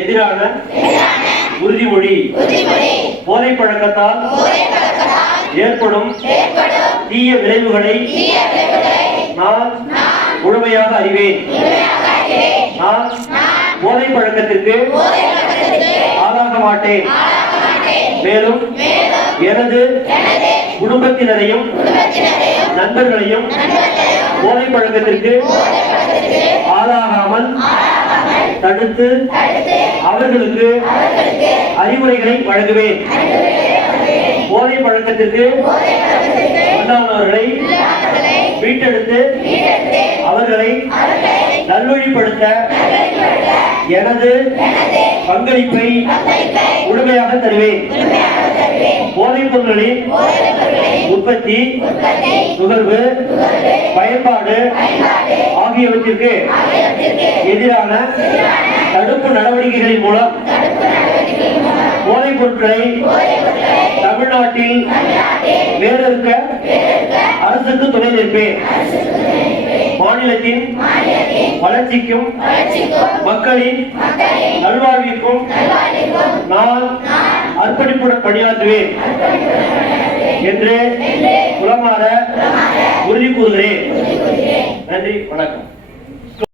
எதிரான உறுதிமொழி. போதை பழக்கத்தால் ஏற்படும் தீய விளைவுகளை நான் முழுமையாக அறிவேன். நான் போதை பழக்கத்திற்கு ஆளாக மாட்டேன். மேலும் எனது குடும்பத்தினரையும் நண்பர்களையும் போதை பழக்கத்திற்கு ஆளாகாமல் தடுத்து அவர்களுக்கு அறிவுரைகளை வழங்குவேன். போதை பழக்கத்திற்கு உள்ளானவர்களை மீட்டெடுத்து அவர்களை நல்வழிப்படுத்த எனது பங்களிப்பை முழுமையாக தருவேன். போதைப் பொருட்களின் உற்பத்தி, நுகர்வு, பயன்பாடு ஆகியவற்றிற்கு எதிரான தடுப்பு நடவடிக்கைகளின் மூலம் போதைப் பொருட்களை தமிழ்நாட்டில் வேறறுக்க அரசுக்கு துணை நிற்பேன். மாநிலத்தின் வளர்ச்சிக்கும் மக்களின் நல்வாழ்விற்கும் நான் அர்ப்பணிப்புடன் பணியாற்றுவேன் என்று உளமாற உறுதி கூறுகிறேன். நன்றி, வணக்கம்.